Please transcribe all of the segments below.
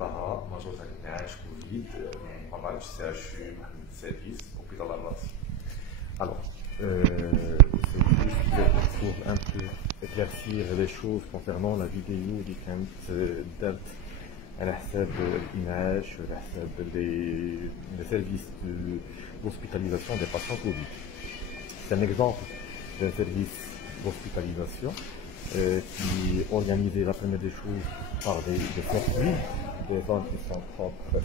طه ماجور تاع الانعاش كوفيد برنامج CHU محمد السادس hôpital الراس. Alors, c'est juste pour un peu éclaircir les choses concernant la vidéo اللي كانت دارت على حساب الإنعاش وعلى حساب les services d'hospitalisation des patients Covid. C'est un exemple d'un service d'hospitalisation qui est organisé la première des choses par des circuits, des zones qui sont propres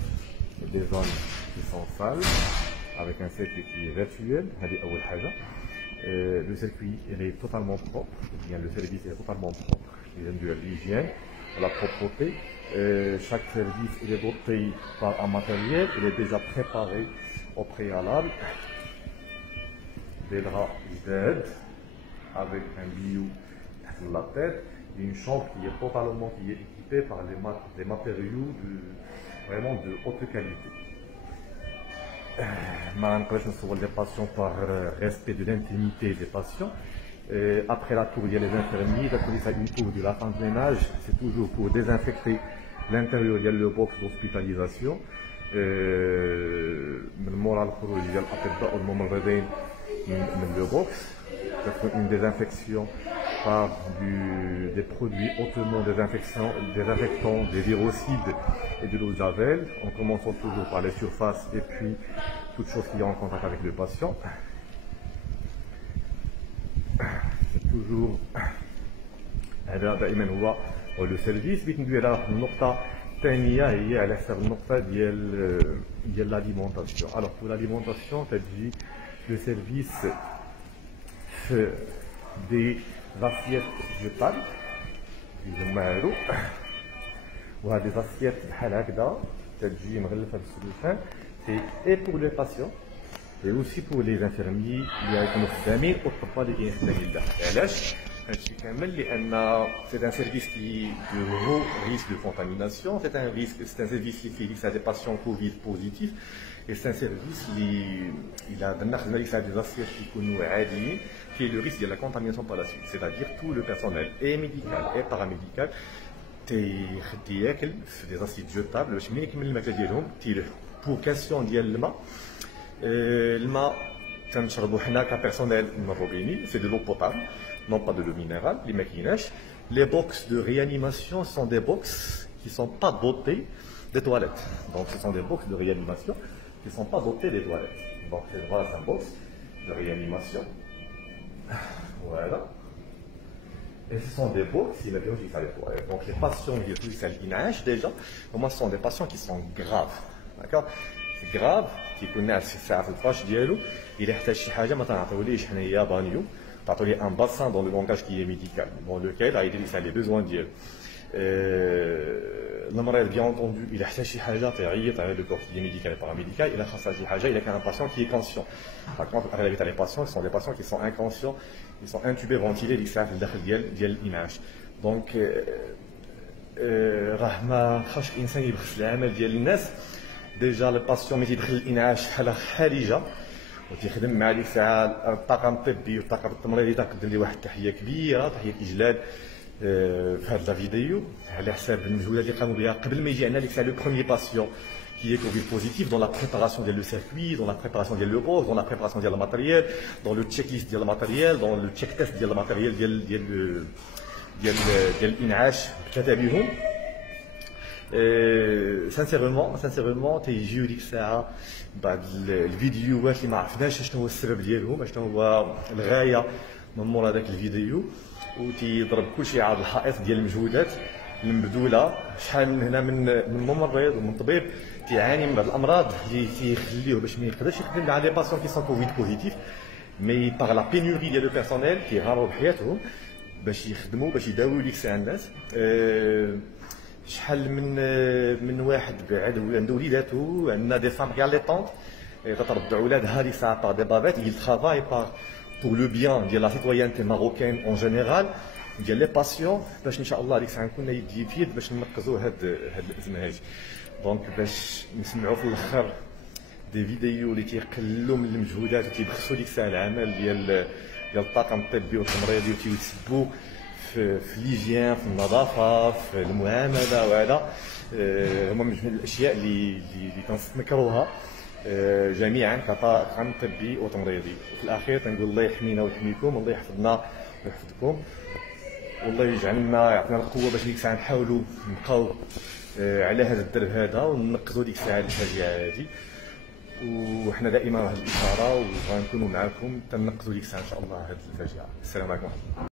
et des zones qui sont sales, avec un circuit qui est virtuel. Le circuit est totalement propre, bien le service est totalement propre, il y a de l'hygiène, la propreté. Chaque service est doté par un matériel, il est déjà préparé au préalable, des draps d'aide avec un bio sur la tête, et une chambre qui est totalement équipée par des matériaux vraiment de haute qualité. On voit les patients par respect de l'intimité des patients. Après la tour, il y a les infirmiers, une tour de la fin de ménage, c'est toujours pour désinfecter l'intérieur, il y a le box d'hospitalisation. Le box, une désinfection par des produits hautement désinfectants, des virocides et de l'eau de javel, en commençant toujours par les surfaces et puis toute chose qui est en contact avec le patient. C'est toujours دائما هو le service بغيت ندوي على النقطة الثانية هي على حساب النقطة ديال l'alimentation. Alors pour l'alimentation تجي le service fait des assiettes jetables يجمعوا وهاد des assiettes بحال هكذا تجي مغلفة بالسلوفان et pour les patients et aussi pour les infirmiers اللي غيكونوا خدامين والطباء اللي كاينين خدامين لله. علاش؟ هادشي كامل لأن c'est un service qui de gros risque de contamination, c'est un service qui fait à des patients Covid positifs et c'est un service qui a des assiettes qui كيكونوا عاديين qui est le risque de la contamination par la suite, c'est-à-dire tout le personnel et médical et paramédical تياكل في des assiettes jetables باش ملي يكمل الماكله ديالهم تيلف. pour question ديال الماء تنشربوا حنا كبيرسونيل من روبيني c'est de l'eau potable non pas de l'eau minérale اللي ما كايناش. Les box de réanimation sont des box qui sont pas dotés des toilettes, donc ce sont des box de réanimation qui sont pas dotés des toilettes. Donc voilà, c'est un box de réanimation, voilà, et ce sont des box qui n'ont pas les toilettes. Donc les patients qui utilisent l'INH déjà, moi ce sont des patients qui sont graves, d'accord, c'est grave كيكون ناعس في الساعه في الفراش ديالو الا احتاج شي حاجه ما تنعطيوليش حنايا بانيو تعطولي ان باسان دون لو لونغاج كي ميديكال دون لوكيل غيدير لي بيزوان ديالو. المريض بيان اونتوندو الا احتاج شي حاجه تيعيط على لو كور كي ميديكال باراميديكال الا خاصها شي حاجه الا كان ان باسيون كي كونسيون. par contre اغلبيه تاع لي باسيون سون دي باسيون كي سون انكونسيون ils sont intubés ventilés ديك الساعه في الداخل ديال الانعاش. دونك راه ما خاصش الانسان يبخس العمل ديال الناس. ديجا الباسيون ملي تيدخل الانعاش حاله خارجه وتيخدم مع ديك الساعه الطاقم الطبي والطاقم التمريضي تقدم لي واحد التحيه كبيره تحيه اجلال في هذا الفيديو على حساب المجهودات اللي قاموا بها قبل ما يجي عندنا ديك الساعه لو بروميير باسيون qui est Covid positif dans la préparation du circuit, dans la préparation du box, dans la préparation du matériel, dans le checklist du matériel, dans le check test du matériel ديال الانعاش كتابعهم. سانسيرمون تيجيو ديك الساعه بعض الفيديوهات اللي ما عرفناش شنو هو السبب ديالهم، شنو هو الغايه من مور هذاك الفيديو، وتيضرب كلشي على الحائط ديال المجهودات المبذوله. شحال من هنا من ممرض ومن طبيب تيعاني من بعض الامراض اللي تيخليوه باش ما يقدرش يخدم مع دي باسيون كي سون كوفيد بوزيتيف، مي باغ لا بينوري ديال لو بيرسونيل كيغاروا بحياتهم باش يخدموا باش يداويو ديك الساعه الناس. شحال من واحد بعد عنده وليداتو، عندنا دي فام غاليطونط تترضع ولادها ديك الساعه باغ دي بافيت il travaille pour le bien ديال لا سيتويانتي ماروكين اون جينيرال ديال لي باسيون باش ان شاء الله ديك الساعه نكون يدي في يد باش ننقذوا هاد الازمه هادي. دونك باش نسمعوا في الاخر دي فيديو اللي تيقللوا من المجهودات وتيبخسوا ديك الساعه العمل ديال الطاقم الطبي والتمريضي وتيسبوا في ليجيان، في النظافه، في المعامله، وهذا هما من الاشياء اللي تنستنكروها جميعا كطاقم طبي وتمريضي. وفي الاخير تنقول الله يحمينا ويحميكم، والله يحفظنا ويحفظكم، والله يجعلنا يعطينا القوه باش ديك الساعه نحاولوا نبقاو على هذا الدرب هذا وننقذوا ديك الساعه الفاجعه هذه. وحنا دائما واحد الاشاره وغنكونوا معكم تنقذوا ديك الساعه ان شاء الله هذه الفاجعه. السلام عليكم ورحمه الله.